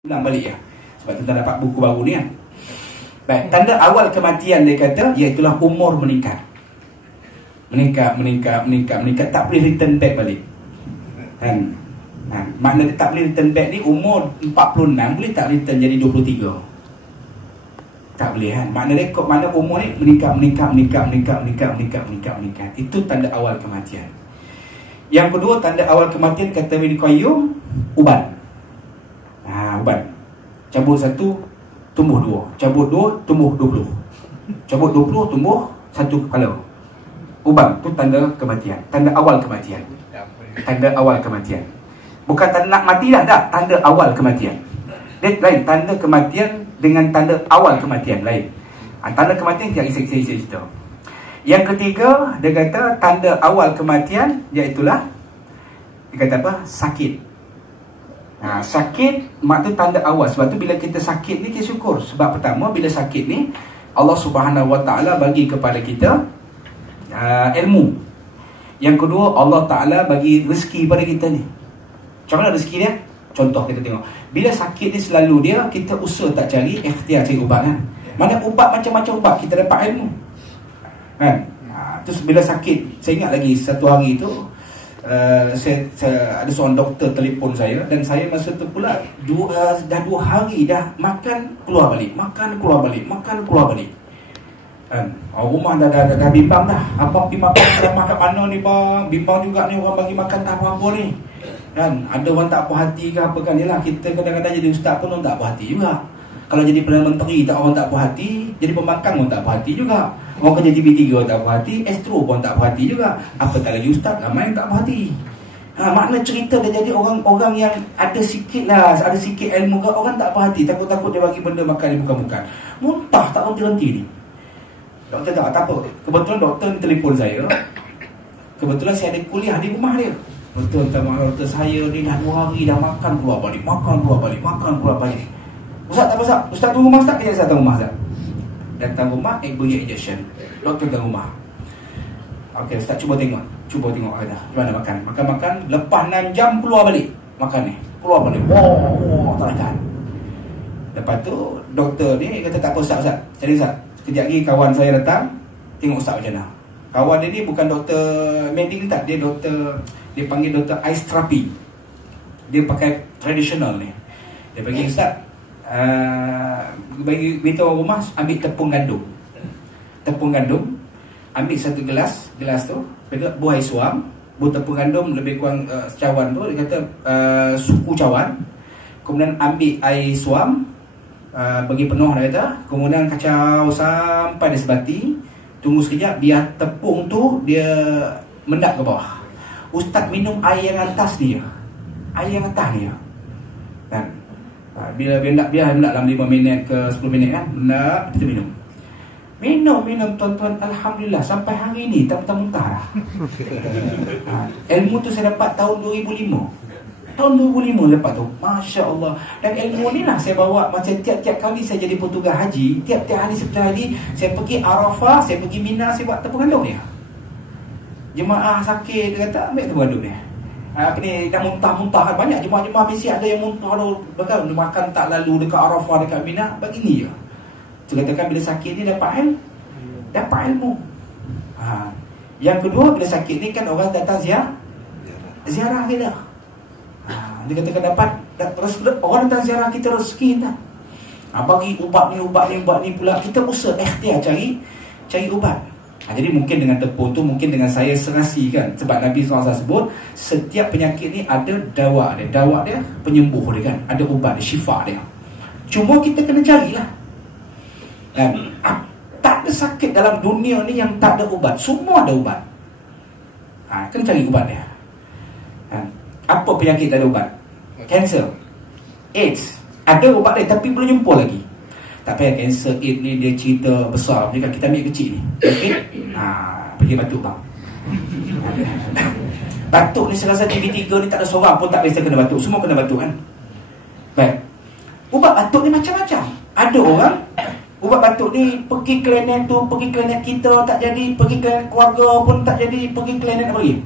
ulang balik ya. Sebab kita dapat buku baru ni kan. Baik, tanda awal kematian dia kata iaitulah umur meningkat. Meningkat tak boleh return back balik. Kan? Makna dia tak boleh return back ni umur 46 boleh tak return jadi 23? Tak boleh kan? Makna umur ni meningkat. Itu tanda awal kematian. Yang kedua, tanda awal kematian kata Ibn Qayyim, uban. Uban. Cabut satu, tumbuh dua. Cabut dua, tumbuh 20. Cabut 20, tumbuh satu kepala. Uban tu tanda kematian. Tanda awal kematian. Tanda awal kematian. Bukan tanda nak mati dah, tak. Tanda awal kematian. Dia lain. Tanda kematian dengan tanda awal kematian lain. Tanda kematian yang saya cerita. Yang ketiga, dia kata tanda awal kematian iaitulah, dia kata apa? Sakit. Sakit mak tu tanda awal. Sebab tu bila kita sakit ni kita syukur. Sebab pertama bila sakit ni Allah Subhanahu Wa Taala bagi kepada kita ilmu. Yang kedua, Allah Taala bagi rezeki pada kita ni. Macam mana rezeki dia? Contoh kita tengok. Bila sakit ni selalu dia kita usaha tak cari, ikhtiar cari ubat kan. Mana ubat macam-macam ubat kita dapat ilmu. Kan? Terus bila sakit, saya ingat lagi satu hari tu saya ada seorang doktor telefon saya, dan saya masa tu pula dah 2 hari dah makan keluar balik. Kan? Rumah dah bimbang dah. Abang pergi makan ceramah kat mana ni bang? Bimbang juga ni, orang bagi makan tak apa-apa ni. Kan? Ada orang tak puas hati ke apa kan? Yalah, kita kadang-kadang jadi ustaz pun orang tak puas hati juga. Kalau jadi Perdana Menteri orang tak puas hati, jadi pembangkang orang tak puas hati juga. Orang kerja TV3 orang tak puas hati, Astro pun tak puas hati juga. Apatah lagi ustaz, ramai yang tak puas hati. Makna cerita dia jadi orang yang ada sikit ilmu ke, orang tak puas hati, takut-takut dia bagi benda makan dia bukan-bukan. Muntah tak henti-henti ni. Doktor tak apa. Kebetulan doktor ni telefon saya. Kebetulan saya ada kuliah di rumah dia. Doktor saya ni dah 2 hari dah makan keluar balik. Ustaz tak apa Ustaz? Ustaz tunggu rumah Ustaz? Saya datang rumah Ustaz. Datang rumah, beri injection. Doktor datang rumah. Okey Ustaz, cuba tengok ada. Gimana makan. Lepas 6 jam keluar balik. Makan ni. Keluar balik. Tak tahan. Lepas tu doktor ni kata tak apa Ustaz. Jadi Ustaz, sekejap lagi kawan saya datang, tengok Ustaz macam mana. Kawan dia ni bukan doktor medik tak. Dia panggil doktor ice therapy. Dia pakai tradisional ni. Dia bagi Ustaz, bagi beritahu orang rumah, ambil tepung gandum, ambil satu gelas tu, buah air suam, buah tepung gandum lebih kurang cawan tu, dia kata suku cawan, kemudian ambil air suam, bagi penuh dia kata, kemudian kacau sampai dia sebati, tunggu sekejap biar tepung tu dia mendap ke bawah. Ustaz minum air yang atas dia. Dan bila biar dalam 5 minit ke 10 minit kan, nak kita minum tuan-tuan, alhamdulillah sampai hari ni tak muntah dah. Ilmu tu saya dapat tahun 2005 lepas tu, Masya Allah. Dan ilmu ni lah saya bawa macam tiap-tiap kali saya jadi petugas haji, tiap-tiap hari seperti hari saya pergi Arafah, saya pergi Mina, saya buat tepung gandum ni. Jemaah sakit, dia kata ambil tepung gandum ni. Ni dah muntah-muntah kan. Banyak jemaah-jemaah mesti ada yang muntah tu, makan tak lalu dekat Arafah, dekat Mina, begini je. So katakan bila sakit ni dapat ilmu. Yang kedua, bila sakit ni kan orang datang ziarah kita. Dia katakan dapat orang datang ziarah kita rezeki tak. Bagi ubat ni pula kita usaha ikhtiar cari ubat. Jadi mungkin dengan tepung tu, mungkin dengan saya serasi kan. Sebab Nabi SAW sebut setiap penyakit ni ada dawa dia, penyembuh dia kan. Ada ubat dia, syifa dia. Cuma kita kena carilah. Tak ada sakit dalam dunia ni yang tak ada ubat. Semua ada ubat. Kena cari ubat dia. Apa penyakit tak ada ubat? Kanser, AIDS, ada ubat dia tapi belum jumpa lagi. Tak payah kanser, AIDS ni dia cerita besar. Dia kita ambil kecil ni. Okay? Pergi batuk bang. Batuk ni saya rasa TV3 ni tak ada seorang pun tak biasa kena batuk. Semua kena batuk kan. Baik. Ubat batuk ni macam-macam. Ada orang ubat batuk ni pergi klinik tu, pergi klinik kita tak jadi, pergi klinik keluarga pun tak jadi, pergi klinik apa lagi?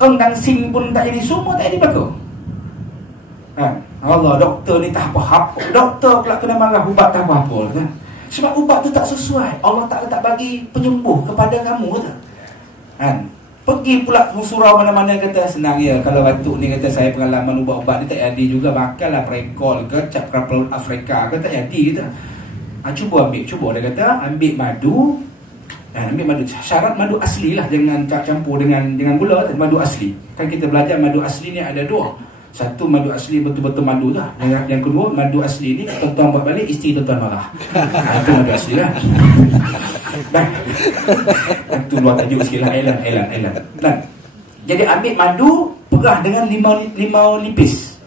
Dangsing pun tak jadi, semua tak jadi batuk. Allah, doktor ni tak apa-apa. Doktor pula kena marah, ubat tak apa-apa kan. Sebab ubat tu tak sesuai. Allah tak bagi penyembuh kepada kamu kata. Kan? Pergi pula surau mana-mana kata senang ya. Kalau batuk ni kata saya pengalaman ubat-ubat ni tak jadi juga, bakallah prekol ke cap kapal Afrika ke tak jadi kata. Cuba dia kata ambil madu. Ambil madu, syarat madu asli lah, jangan campur dengan gula, madu asli. Kan kita belajar madu asli ni ada dua. Satu madu asli betul-betul madu lah. Yang kedua madu asli ni tuan-tuan buat balik, isteri tuan-tuan marah. Itu madu asli lah. Baik. Itu luar tajuk sikit lah. Elan. Jadi ambil madu, perah dengan limau nipis.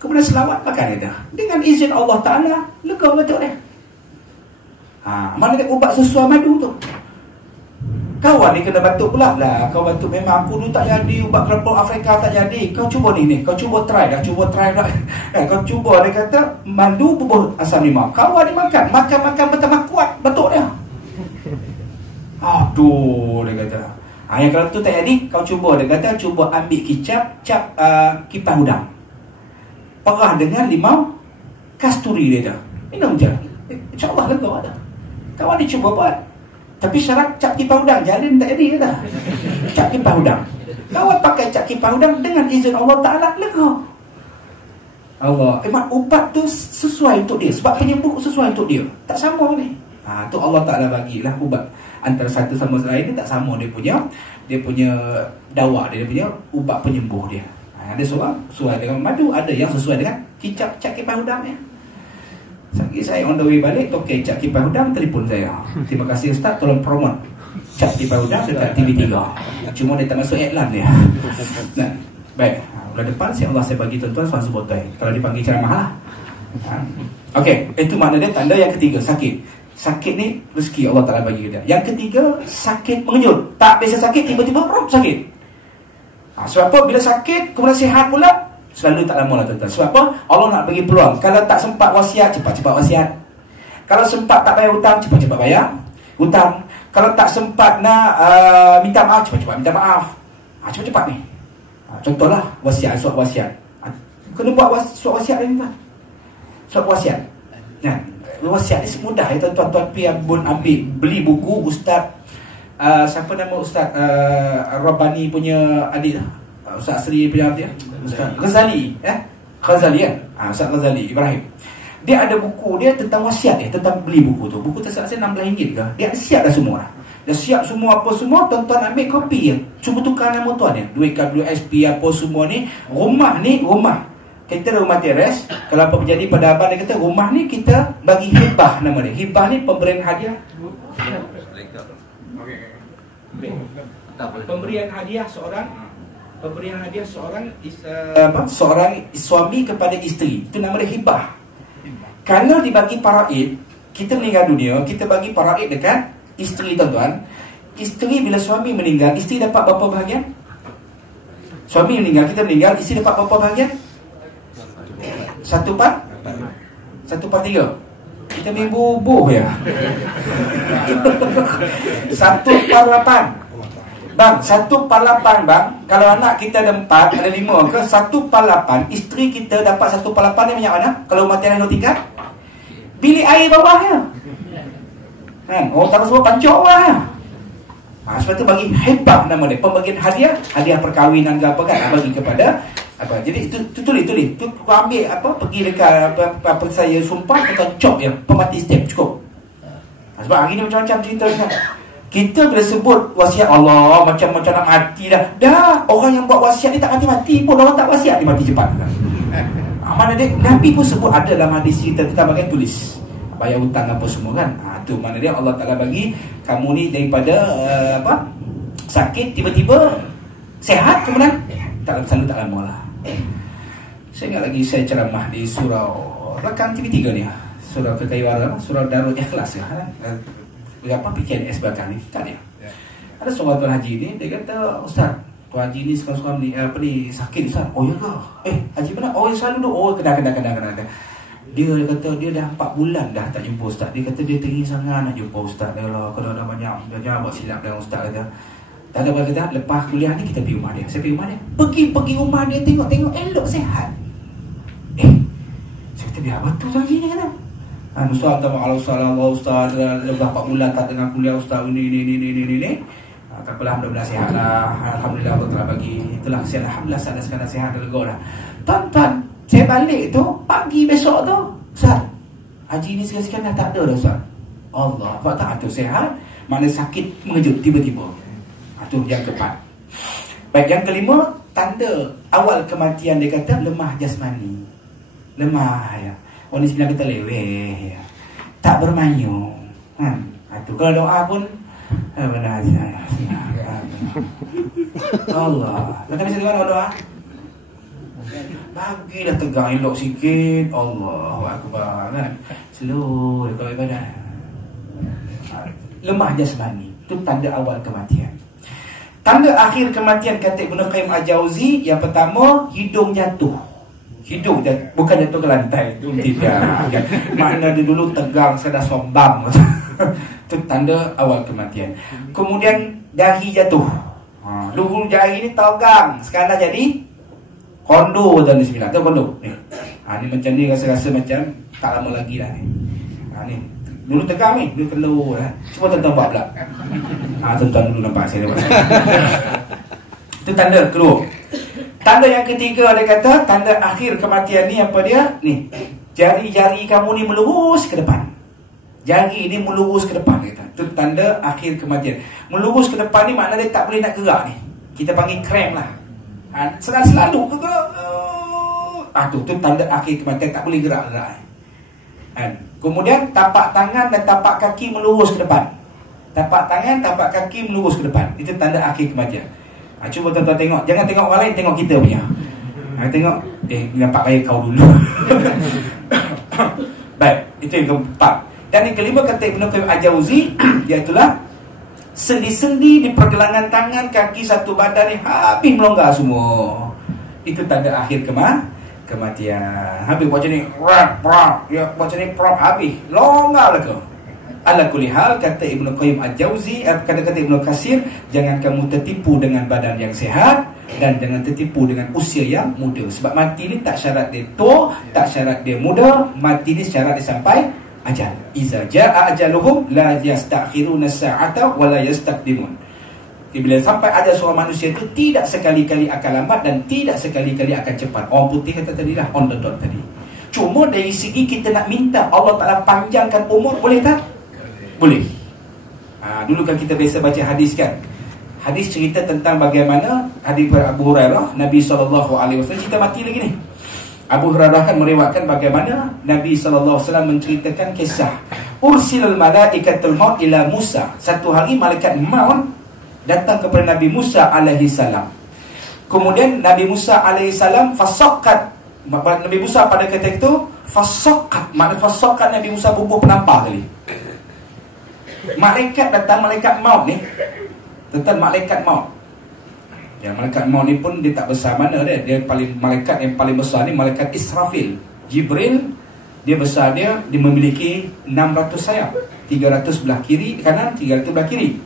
Kemudian selawat makan dia. Dengan izin Allah Ta'ala, lega betul dia. Mana dia ubat sesuai madu tu. Kawan ni kena batuk pula lah. Kau batuk memang aku dulu tak jadi, ubat kelapa Afrika tak jadi. Kau cuba ni, kau cuba try dah. Kau cuba, dia kata madu bubuh asam limau. Kawan ni makan bertambah kuat batuk dia. Aduh, dia kata. Yang kalau tu tak jadi, kau cuba, dia kata cuba ambil cap kipas udang, perah dengan limau kasturi dia dah. Minum je. InsyaAllah lega ada. Kawan ni cuba buat. Tapi syarat cap kipas udang, jalin tak jadi kata. Cap kipas udang. Kawan pakai cap kipas udang dengan izin Allah Ta'ala, lega. Allah, ubat tu sesuai untuk dia. Sebab penyembuh sesuai untuk dia. Tak sama ni. Tu Allah Ta'ala bagilah ubat. Antara satu sama lain ni tak sama dia punya dawa dia punya ubat penyembuh dia. Ada seorang sesuai dengan madu, ada yang sesuai dengan cap kipas udang ya. Sekali saya on the way balik, okey, cap kipas udang, telefon saya. Terima kasih Ustaz, tolong promote cap kipas udang dekat TV3. Cuma dia tak masuk iklan dia. Nah, baik. Bulan depan Allah saya bagi tuan-tuan suan sebotol. Kalau dipanggil ceramah lah. Okey, itu makna dia tanda yang ketiga, sakit. Sakit ni rezeki Allah Ta'ala bagi dia. Yang ketiga, sakit mengejut. Tak biasa sakit, tiba-tiba sakit. Sebab apa? Bila sakit, kemudian sihat pula, selalu tak lama lah tuan-tuan. Sebab apa? Allah nak bagi peluang. Kalau tak sempat wasiat, cepat-cepat wasiat. Kalau sempat tak bayar hutang, cepat-cepat bayar hutang. Kalau tak sempat nak minta maaf, cepat-cepat minta maaf. Cepat-cepat ni. Contohlah wasiat, surat wasiat. Kena buat surat wasiat ni tuan. Surat wasiat. Wasiat ni mudah ya tuan-tuan. Pergi ambil beli buku Ustaz siapa nama Ustaz Rabbani punya adik, Ustaz Asri punya adik, Ustaz Ghazali Ghazali kan, Ustaz Ghazali Ibrahim. Dia ada buku dia tentang wasiat dia, tentang beli buku tu. Buku tu saya RM16 ke. Dia siap dah semua dah. Dah siap semua apa semua, tuan-tuan ambil kopi je. Cuba tukar nama tuan dia. Duit WSP apa semua ni. Rumah kita ada rumah teres. Kalau apa terjadi pada abang, dia kata rumah ni kita bagi hibah nama dia. Hibah ni pemberian hadiah. Pemberian hadiah seorang suami kepada isteri. Itu nama dia hibah. Kalau dibagi paraid, kita meninggal dunia, kita bagi paraid dekat isteri tuan-tuan. Isteri bila suami meninggal, isteri dapat berapa bahagian? Suami meninggal, kita meninggal, isteri dapat berapa bahagian? 1/3. Kita main bubuh ya. 1/8. Bang, 1/8 bang. Kalau anak kita ada 4, ada 5 ke 1/8, isteri kita dapat 1/8 ni banyak mana? Kalau mati ada 3, bilik air bawahnya. Kan? Orang tak semua pancok bawahnya. Sebab tu bagi hibah nama dia. Pembagian hadiah perkahwinan ke apa kan, bagi kepada apa. Jadi itu tulis. Tu kau ambil apa, pergi dekat apa saya sumpah atau cop ya, pemati step cukup. Sebab hari ni macam-macam cerita kan. Kita bila sebut wasiat Allah macam-macam nak mati dah. Orang yang buat wasiat ni tak mati-mati pun, orang tak wasiat dia mati cepat. Mana dia Nabi pun sebut ada dalam hadis kita bagian tulis bayar hutang apa semua kan. Tu mana dia Allah Ta'ala bagi kamu ni daripada sakit tiba-tiba sehat, kemudian tak lama lah. Saya ingat lagi saya ceramah di surau belakang TV3 ni, surau Kekayuan, surau Darul Ikhlas ya. Apa PKNS belakang ni kan ya. Ada seorang tuan haji ni, dia kata, Ustaz, tuan haji ni sekarang ni sakit Ustaz. Oh ya ke? Haji mana? Oh selalu tu. Oh kena. Dia kata dia dah 4 bulan dah tak jumpa Ustaz. Dia kata dia teringin sangat nak jumpa Ustaz. Dia kalau ada banyak jangan buat silap dengan Ustaz kata. Tak ada apa kata, lepas kuliah ni kita pergi rumah dia. Saya pergi rumah dia. Pergi rumah dia, tengok elok, sehat. Kata dia, betul lagi ni kata. Ustaz, Allah Ustaz, berapa bulan tak dengar kuliah Ustaz, ini. Tak apalah, mudah-mudahan sihat lah. Alhamdulillah Allah telah bagi. Itulah, Alhamdulillah saya sekarang sihat dah lega dah. Tuan-tuan, saya balik tu, pagi besok tu, Ustaz, haji ni sekian-sekian dah tak ada dah Ustaz. Allah, apa tak ada sihat, mana sakit mengejut tiba-tiba. Itu yang keempat. Baik, yang kelima, tanda awal kematian dia kata lemah jasmani. Lemah ya. Orang ni sebenarnya kita leweh ya. Tak bermayung. Itu kalau doa pun benar saja. Allah. Kita bisa dengar doa. Bagilah tegang elok sikit. Allahu akbar kan. Slow kalau ibadah. Lemah jasmani itu tanda awal kematian. Tanda akhir kematian kata Ibnu Qayyim Al-Jauzi, yang pertama, hidung jatuh. Hidung jatuh, bukan jatuh ke lantai. Itu tidak. Makna dia dulu tegang, saya dah sombang. Itu tanda awal kematian. Kemudian dahi jatuh. Dulu dahi ni tegang, sekarang dah jadi kondo dan bismillah. Tahu kondo? Ni. Ni macam ni, rasa-rasa macam tak lama lagi dah ni. Ni. Dulu tegang ni, dulu telur lah. Cuba tuan-tuan buat pula. Tuan-tuan dulu nampak saya buat. Itu tanda kedua. Tanda yang ketiga dia kata, tanda akhir kematian ni apa dia? Ni, jari-jari kamu ni melurus ke depan. Jari ni melurus ke depan kata. Itu tanda akhir kematian. Melurus ke depan ni makna dia tak boleh nak gerak ni. Kita panggil cramp lah. Selalu gerak. Tu tanda akhir kematian, tak boleh gerak-gerak. Kemudian tapak tangan dan tapak kaki melurus ke depan. Tapak tangan, tapak kaki melurus ke depan. Itu tanda akhir kematian. Cuba tuan-tuan tengok. Jangan tengok orang lain, tengok kita punya. Tengok, nampak kaya kau dulu. Baik, itu yang keempat. Dan yang kelima kata Ibnu Qayyim Al-Jauzi, iaitulah sendi-sendi di pergelangan tangan, kaki, satu badan ni habis melonggar semua. Itu tanda akhir kematian. Habis buat macam ni, ya, buat macam ni, habis longgar lah ke. Ala kulli hal, kata Ibnu Qayyim Al-Jauzi, kata-kata Ibnu Katsir, jangan kamu tertipu dengan badan yang sihat dan jangan tertipu dengan usia yang muda. Sebab mati ni tak syarat dia tua, tak syarat dia muda. Mati ni syarat dia sampai ajal. Iza jaa ajaluhum la yastakhiruna sa'ata wa la yastaqdimun. Bila sampai ajal seorang manusia itu, tidak sekali-kali akan lambat dan tidak sekali-kali akan cepat. Orang putih kata tadi lah, on the dot tadi. Cuma dari segi kita nak minta Allah Ta'ala panjangkan umur, boleh tak? Boleh. Dulu kan kita biasa baca hadis kan. Hadis cerita tentang bagaimana hadis Abu Hurairah, Nabi SAW cerita mati lagi ni. Abu Hurairah kan meriwayatkan bagaimana Nabi SAW menceritakan kisah ursilal malaikatul maut ila Musa. Satu hari malaikat maut datang kepada Nabi Musa alaihi salam. Kemudian Nabi Musa alaihi salam fasaqat. Nabi Musa pada ketika itu fasaqat. Makna fasaqat, Nabi Musa bubuh penampar kali. Malaikat datang, malaikat maut ni. Tentang malaikat maut. Ya, malaikat maut ni pun dia tak besar mana dia. Dia paling, malaikat yang paling besar ni malaikat Israfil. Jibril dia besar, dia memiliki 600 sayap. 300 belah kiri kanan, 300 belah kiri.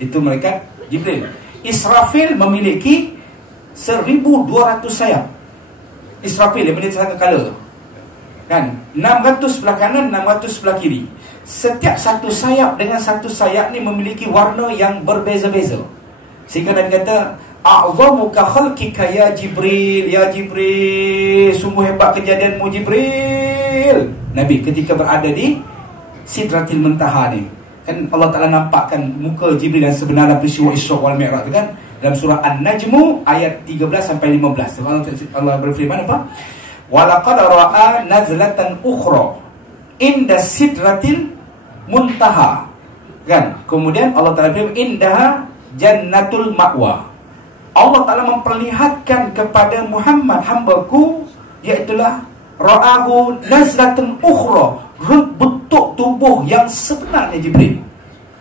Itu malaikat Jibril. Israfil memiliki 1200 sayap. Israfil dia memiliki satu kala kan, 600 sebelah kanan, 600 sebelah kiri. Setiap satu sayap dengan satu sayap ni memiliki warna yang berbeza-beza. Sehingga Nabi kata, a'zamuka khalqika ya Jibril, ya Jibril, sungguh hebat kejadianmu Jibril. Nabi ketika berada di Sidratil Muntaha ni, kan Allah Ta'ala nampakkan muka Jibril dan sebenarnya peristiwa Isra wal Mi'raj kan, dalam surah An-Najmu ayat 13 sampai 15. Allah berfirman apa? Walaqad ra'a nazlatan ukhra inda Sidratil Muntaha. Kan? Kemudian Allah Ta'ala berfirman indaha jannatul ma'wa. Allah Ta'ala memperlihatkan kepada Muhammad hambaku, iaitulah ra'ahu nazlatan ukhra, bentuk tubuh yang sebenarnya Jibril,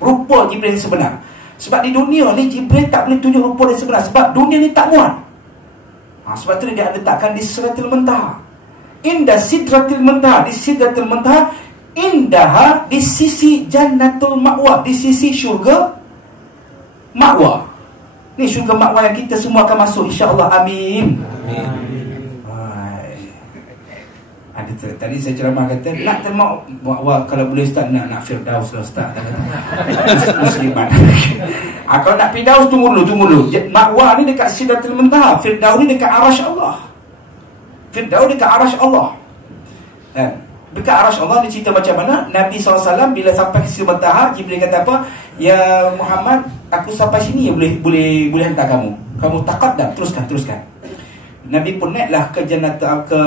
rupa Jibril yang sebenar. Sebab di dunia ni Jibril tak boleh tunjuk rupa dia sebenar, sebab dunia ni tak muat. Sebab tu dia letakkan di Sidratil Muntaha. Indah Sidratil Muntaha, di Sidratil Muntaha, indaha di sisi Jannatul Ma'wa, di sisi syurga Ma'wa. Ni syurga Ma'wa yang kita semua akan masuk insya-Allah. Amin. Ada Tadi saya ceramah kata nak termak kalau boleh Ustaz nak Firdaus lah Ustaz. Musliman. Kalau nak Firdaus tunggu dulu. Ma'wa ni dekat Sidratul Muntaha, Firdaus ni dekat Arasy Allah. Firdaus dekat Arasy Allah. Kan? Dekat Arasy Allah ni cerita macam mana Nabi SAW bila sampai ke Sidratul Muntaha, Jibril kata apa? Ya Muhammad, aku sampai sini ya boleh hantar kamu. Kamu taqaddam, teruskan. Nabi pun naiklah ke ke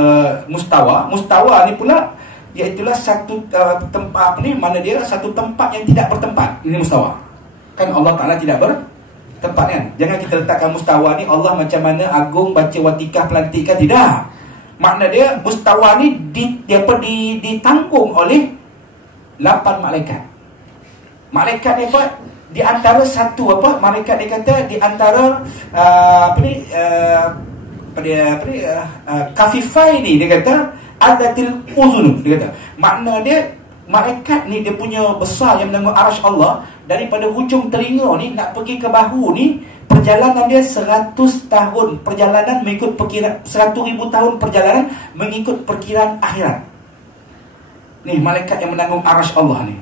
mustawa. Mustawa ni pula iaitulah satu tempat mana dia satu tempat yang tidak bertempat. Ini mustawa. Kan Allah Taala tidak bertempat kan. Jangan kita letakkan mustawa ni Allah macam mana agung baca watikah pelantik kan, tidak. Makna dia mustawa ni ditanggung oleh 8 malaikat. Malaikat ni apa? Di antara satu apa? Malaikat dia kata di antara kafifai ni dia kata adatil uzun, dia kata makna dia malaikat ni dia punya besar yang menanggung arasy Allah, daripada hujung telinga ni nak pergi ke bahu ni perjalanan dia 100 tahun perjalanan mengikut perkiraan 100,000 tahun perjalanan mengikut perkiraan akhirat. Ni malaikat yang menanggung arasy Allah ni.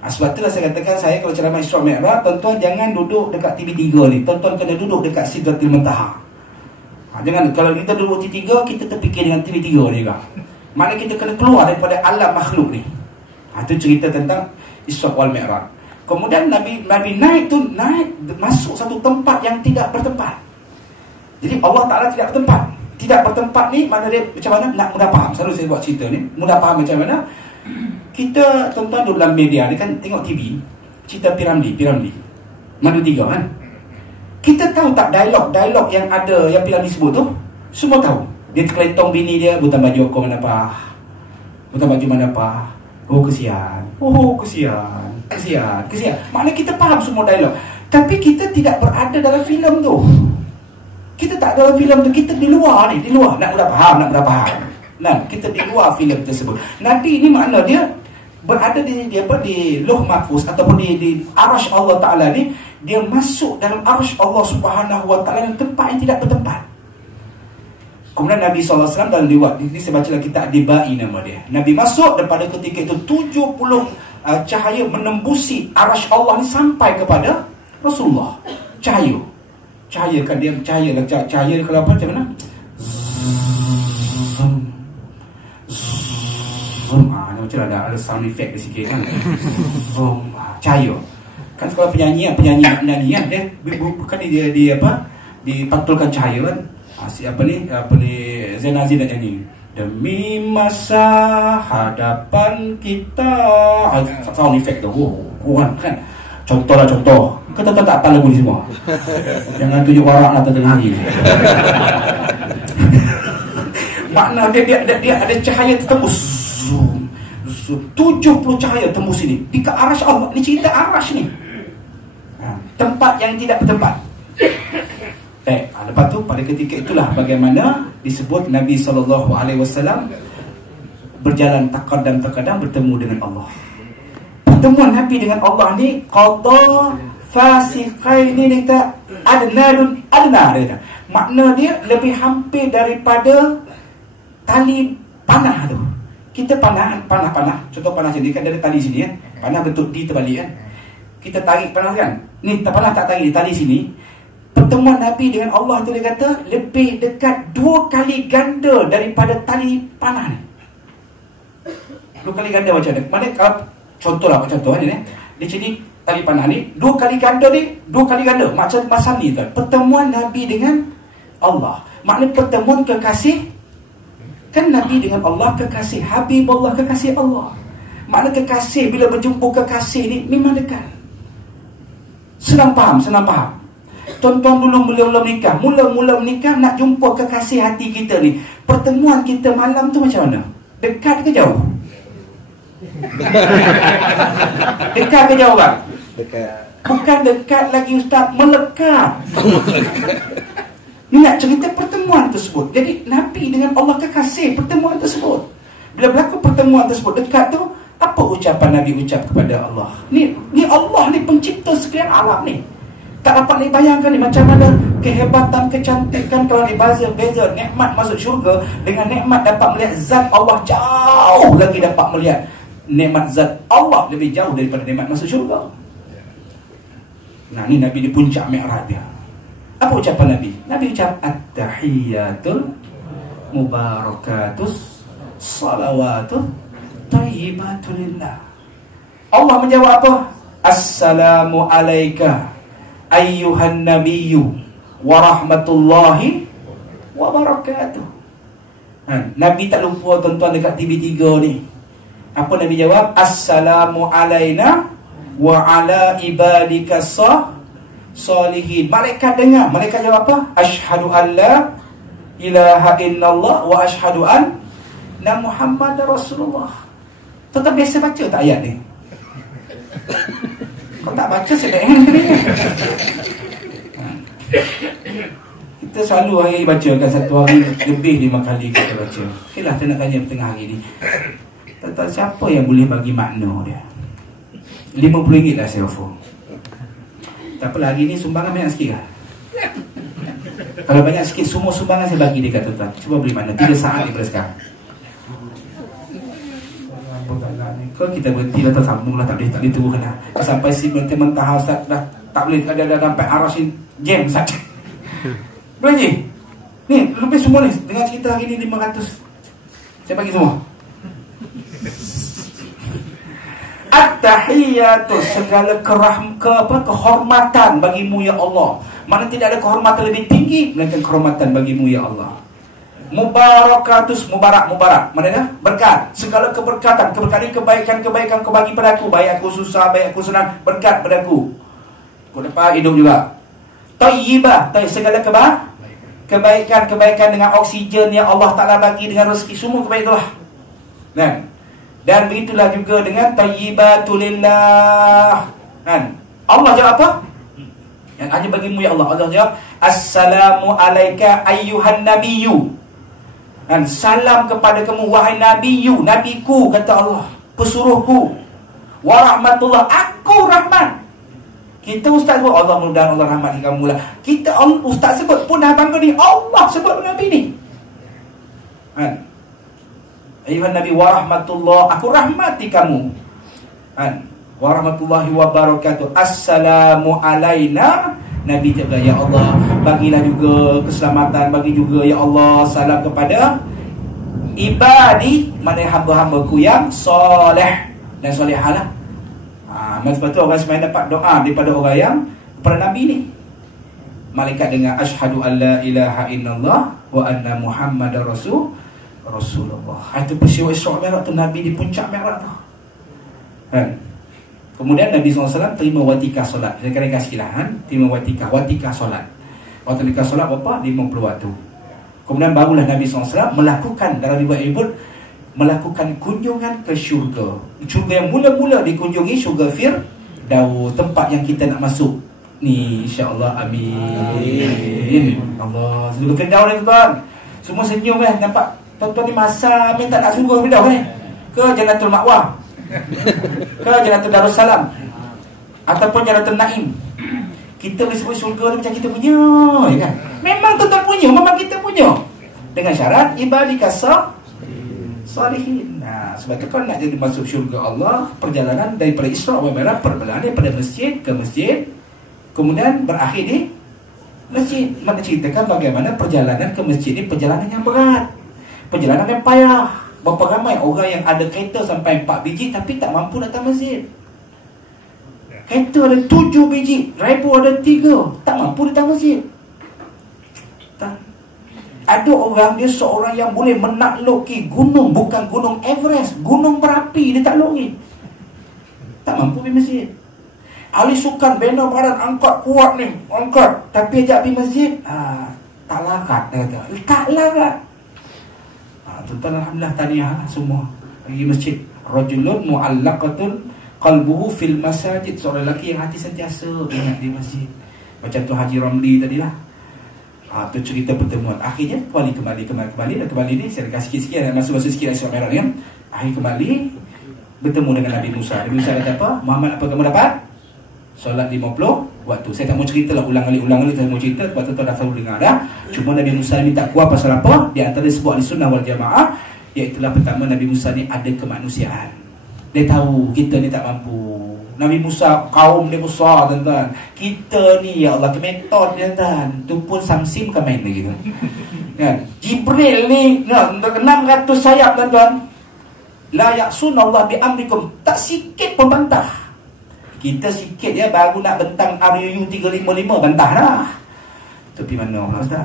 Sebab itulah saya katakan, saya kalau ceramah Isra Mi'raj, tuan-tuan jangan duduk dekat TV3 ni, tuan-tuan kena duduk dekat Sidratul Muntaha. Jangan kalau kita duduk TV3 kita terfikir dengan TV3 ni juga. Mana kita kena keluar daripada alam makhluk ni. Itu cerita tentang Isra wal Mi'raj. Kemudian Nabi naik masuk satu tempat yang tidak bertempat. Jadi Allah Taala tidak bertempat. Tidak bertempat ni mana dia macam mana nak mudah faham. Selalu saya buat cerita ni, mudah faham macam mana. Kita tuan-tuan duduk dalam media ni kan, tengok TV, cerita Piramli Madu 3 kan. Kita tahu tak dialog yang ada yang Piramli sebut tu? Semua tahu. Dia terkelentong bini dia, butan baju aku mana apa? Butan baju mana apa? Oh kesian. Maknanya kita faham semua dialog. Tapi kita tidak berada dalam filem tu. Kita tak dalam filem tu, kita di luar nak mudah faham. Nah, kita di luar filem tersebut. Nabi ini makna dia berada di Lauh Mahfuz ataupun di Arasy Allah Taala ni, dia masuk dalam Arasy Allah Subhanahu Wa Taala yang tempat yang tidak bertempat. Kemudian Nabi SAW dalam riwayat ini saya baca dalam kitab Dibai nama dia. Nabi masuk daripada ketika itu 70 cahaya menembusi Arasy Allah ni sampai kepada Rasulullah. Cahaya kan dia cahaya kalau apa macam mana? Macam ada sound effect dia sikit kan. Cahaya. Kan kalau penyanyi kan dia bukan dia apa? Dipantulkan cahaya kan. Siapa ni Zain Aziz nak nyanyi. Demi masa hadapan kita. Sound effect tu. Kurang kan. Contoh. Kau tak tahu lagu ni semua. Jangan tunjuk warak lah tengah hari. Makna dia ada cahaya tertembus. 70 cahaya tembus ini di ke Arasy Allah. Ni cerita Arasy ni. Tempat yang tidak bertempat. Lepas tu pada ketika itulah bagaimana disebut Nabi SAW berjalan takadam bertemu dengan Allah. Pertemuan Nabi dengan Allah ni qada fasiqaini ni tak adna dia. Makna dia lebih hampir daripada tali panah tu. Kita panah. Contoh panah sini kan ada tali sini kan. Panah bentuk D terbalik kan. Kita tarik panah kan. Ni panah tak tarik tali sini. Pertemuan Nabi dengan Allah tu dia kata lebih dekat 2 kali ganda daripada tali panah ni. 2 kali ganda macam mana? Mana kalau contoh ni di sini tali panah ni 2 kali ganda ni, 2 kali ganda macam ni tu. Pertemuan Nabi dengan Allah. Maknanya pertemuan kekasih. Kan Nabi dengan Allah kekasih, Habibullah kekasih Allah. Makna kekasih bila berjumpa kekasih ni memang dekat. Senang faham. Tuan-tuan dulu mula-mula menikah nak jumpa kekasih hati kita ni. Pertemuan kita malam tu macam mana? Dekat ke jauh? Dekat ke jauh bang? Dekat. Bukan dekat lagi Ustaz, melekat. Ni nak cerita pertemuan tersebut. Jadi Nabi dengan Allah kekasih pertemuan tersebut. Bila berlaku pertemuan tersebut dekat tu, apa ucapan Nabi ucap kepada Allah? Ni Allah ni pencipta sekalian alam ni. Tak dapat dibayangkan ni macam mana kehebatan, kecantikan kalau dibeza nikmat masuk syurga dengan nikmat dapat melihat zat Allah, jauh lagi dapat melihat nikmat zat Allah lebih jauh daripada nikmat masuk syurga. Nah, ni Nabi di puncak Mi'raj dia. Apa ucapan Nabi? Nabi ucap at-tahiyyatul mubarakatus salawatul thayyibatulillah. Allah menjawab apa? Assalamu alayka ayyuhan nabiyyu wa rahmatullahi wa barakatuh. Nabi tak lupa tuan-tuan dekat TV3 ni. Apa Nabi jawab? Assalamu alayna wa ala ibadika salihin. Malaikat dengar, malaikat jawab apa? Asyhadu an la ilaha illallah wa asyhadu anna Muhammadar Rasulullah. Tuan-tuan biasa baca tak ayat ni? Kau tak baca sedang kita selalu hari baca kan, satu hari lebih 5 kali kita baca. Okay lah, saya nak tanya tengah hari ni, tuan-tuan siapa yang boleh bagi makna dia? RM50 lah saya offer. Tak apalah, hari ni sumbangan banyak sikit lah. Kalau banyak sikit, semua sumbangan saya bagi dekat tuan-tuan. Cuba beli mana 3 saat daripada sekarang. Kalau kita berhenti dah tersambung lah, tak boleh turun lah. Sampai si mentah Ustaz dah tak boleh, ada sampai arasin jam Ustaz. Boleh je. Ni lebih semua ni dengan cerita hari ni 500 saya bagi semua. At-tahiyyatu, segala kehormatan bagimu ya Allah. Mana tidak ada kehormatan lebih tinggi melainkan kehormatan bagimu ya Allah. Mubarakatus, mubarak, mana dah? Berkat, segala keberkatan, kebaikan kau bagi padaku, baik aku susah, baik aku senang, berkat padaku. Kau dapat hidup juga. Tayyibah, segala kebaikan dengan oksigen yang Allah Ta'ala bagi, dengan rezeki, semua kebaikan itulah. Dan begitulah juga dengan tayyibatulillah. Allah jawab apa? Yang hanya bagimu ya Allah. Allah jawab assalamu alayka ayyuhan nabiyyu. Salam kepada kamu wahai nabiyyu, nabiku, kata Allah, pesuruhku. Wa rahmatullah, aku rahmat. Kita ustaz sebut Allah, mudah-mudahan Allah rahmati kamu lah. Kita ustaz sebut pun abang ni, Allah sebut nabi ni. Ayuhan nabi wa rahmatullah, aku rahmati kamu. Wa rahmatullahi wa barakatuh. Assalamu alayna. Nabi jaga, ya Allah, bagilah juga keselamatan, bagi juga ya Allah salam kepada ibadi, mana hamba-hambaku yang soleh dan solehalah. Sebab tu orang semua dapat doa daripada orang yang kepada Nabi ni. Malaikat dengar asyhadu an la ilaha illallah wa anna Muhammadar Rasulullah. Itu peristiwa Isra Mi'raj tu, Nabi di puncak Mi'raj tu. Kemudian Nabi SAW terima watikah solat. Saya kena kasih lah, terima watikah solat. Watikah solat berapa? 50 waktu. Kemudian barulah Nabi SAW melakukan, dalam riwayat Ibn, melakukan kunjungan ke syurga. Syurga yang mula-mula dikunjungi, syurga Firdaus, tempat yang kita nak masuk ni, insya-Allah. Amin. Allah, syurga Firdaus ni tuan. Semua senyum nampak tuan-tuan ni masa amin tak nak syurga Firdaus ni. Ke Jannatul Ma'wa, ke Jannatul Darussalam, ataupun Jannatul Naim. Kita boleh sebut syurga ni macam kita punya, ya kan? Memang tuan-tuan punya, memang kita punya, dengan syarat ibadikas salihin. Sebab tu kan nak jadi masuk syurga Allah, perjalanan daripada Isra wa Mi'raj, perjalanan daripada masjid ke masjid, kemudian berakhir di masjid. Mana ceritakan bagaimana perjalanan ke masjid ni perjalanan yang berat, perjalanan yang payah. Berapa ramai orang yang ada kereta sampai 4 biji tapi tak mampu datang masjid. Kereta ada 7 biji, driver ada 3, tak mampu datang masjid. Ada orang, dia seorang yang boleh menakluki gunung, bukan gunung Everest, gunung berapi dia takluki, tak mampu pergi masjid. Ahli sukan bina badan, angkat kuat ni, angkat, tapi ajak pergi masjid, tak larat, dia kata, tak larat. Tuan-tuan, alhamdulillah, tahniah lah semua pergi masjid. Rajulun mu'allaqatun qalbuhu fil masajid, seorang lelaki yang hati sentiasa ingat di masjid. Macam tu Haji Ramli tadilah. Tu cerita pertemuan. Akhirnya kembali ni saya kasih sikit-sikit, masuk sikit Isra Mi'raj ni. Akhir kembali bertemu dengan Nabi Musa. Nabi Musa kata apa? Muhammad, apa kamu dapat? Solat 50 waktu. Saya tak mau cerita lah ulang kali saya mau cerita sebab tuan-tuan dah selalu dengar dah. Cuma Nabi Musa ni tak kuat pasal apa? Di antara sebuah Ahlussunnah wal Jamaah, iaitulah pertama, Nabi Musa ni ada kemanusiaan. Dia tahu kita ni tak mampu. Nabi Musa kaum dia besar tuan-tuan. Kita ni ya Allah kemetot tuan-tuan. Tu pun Samsim kan main lagi tu. Kan? Jibril ni 600 sayap tuan-tuan. La ya'sunallah bi amrikum. Tak sikit pun bantah. Kita sikit ya baru nak bentang RUU 355 bantah dah. Tapi mana Ustaz?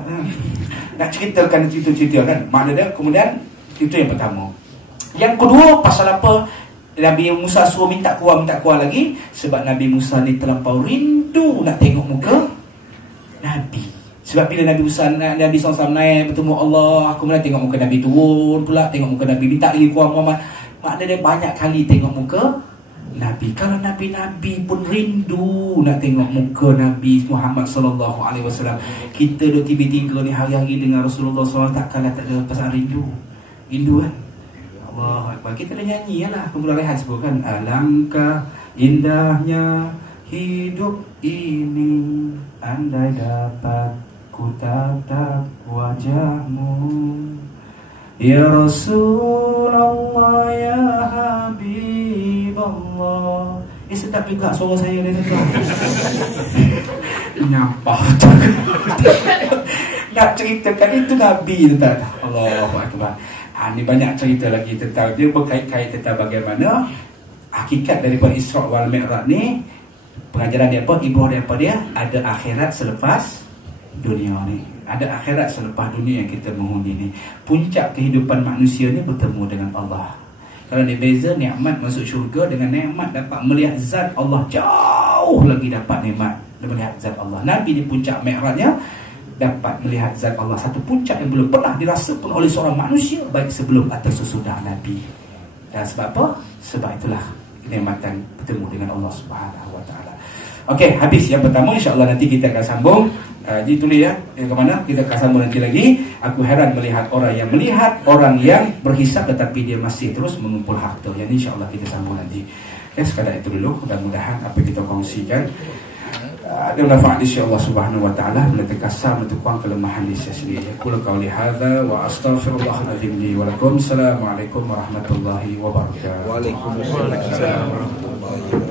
Nak ceritakan cerita-cerita kan. Maknanya kemudian itu yang pertama. Yang kedua pasal apa? Nabi Musa suruh minta kuah lagi sebab Nabi Musa ni terlampau rindu nak tengok muka Nabi. Sebab bila Nabi Musa, Nabi SAW naik bertemu Allah, aku nak tengok muka Nabi, turun pula tengok muka Nabi, minta lagi kuah Muhammad. Maknanya banyak kali tengok muka Nabi. Kalau Nabi pun rindu nak tengok muka Nabi Muhammad SAW. Kita duk tiba-tiba ni hari-hari dengan Rasulullah SAW, takkanlah tak ada perasaan rindu. Rindu kan? Allah Akbar. Kita dah nyanyi lah. Kemudian Rehan sebut kan, alangkah indahnya hidup ini andai dapat ku tatap wajahmu ya Rasulullah ya Habiballah. Sedap juga suara saya ni tuan. Nyapa nak ceritakan itu Nabi tuan. Allahu Akbar. Ini banyak cerita lagi tentang dia, berkait-kait tentang bagaimana hakikat daripada Isra wal Mi'raj ni. Pengajaran dia apa? Ibrah dia apa dia? Ada akhirat selepas dunia ni. Ada akhirat selepas dunia yang kita menghuni ni. Puncak kehidupan manusia ni bertemu dengan Allah. Kalau dia beza nikmat masuk syurga dengan nikmat dapat melihat zat Allah, jauh lagi dapat nikmat melihat zat Allah. Nabi di puncak Mi'rajnya dapat melihat zat Allah, satu puncak yang belum pernah dirasakan oleh seorang manusia baik sebelum atau sesudah Nabi. Dan sebab apa? Sebab itulah kenikmatan bertemu dengan Allah Subhanahu Wa Taala. Okey, habis yang pertama, insya-Allah nanti kita akan sambung. Jadi tulis ya, ke mana kita akan sambung nanti lagi. Aku heran melihat orang yang berhisap tetapi dia masih terus mengumpul harta. Yang insya-Allah kita sambung nanti. Okay, sekadar itu dulu. Mudah-mudahan apa yang kita kongsikan ada manfaat insya-Allah Subhanahu Wa Taala, menekasar mentukuang kelemahan di sisi dia. Qul qauli hadza wa astaghfirullahalazim li wa lakum. Assalamualaikum warahmatullahi wabarakatuh. Waalaikumsalam warahmatullahi wabarakatuh.